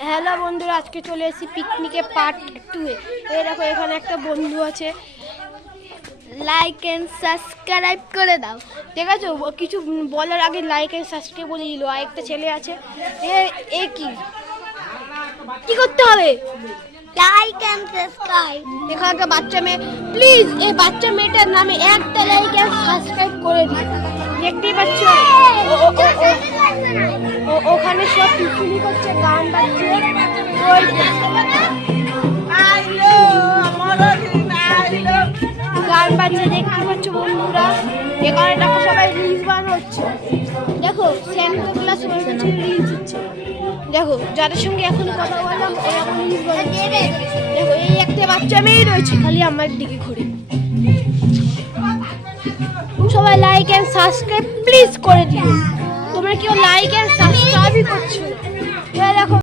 Hello বন্ধুরা, আজকে চলে এসেছি পিকনিকে পার্ট 2 এ। এই দেখো এখানে একটা বন্ধু আছে, লাইক এন্ড সাবস্ক্রাইব করে দাও। ঠিক আছে, কিছু বলার আগে লাইক এন্ড সাবস্ক্রাইব বলে দিল। আর একটা ছেলে আছে, এ কি করতে হবে? Like and subscribe. এখানে একটা বাচ্চা মেয়ে, প্লিজ এই বাচ্চা মেয়েটার নামে একটা লাইক এন্ড সাবস্ক্রাইব করে দিন। দেখতেই পাচ্ছ ওখানে সব পিকনিক করছে, গান বাজছে, গান বাজছে দেখতে পাচ্ছ বন্ধুরা। এখানে দেখো সবাই রিলস বানাচ্ছে। দেখো স্যান্টা ক্লাস রিলস হচ্ছে। দেখো যাদের সঙ্গে এখন কথা বললাম এরকম রিলস বানাচ্ছে। দেখো এই একটা বাচ্চা মেয়ে রয়েছে, খালি আমার দিকে ঘুরে। সবাই লাইক এন্ড সাবস্ক্রাইব প্লিজ করে দিও। তোমরা কেউ লাইক এন্ড সাবস্ক্রাইবই করছো না। দেখো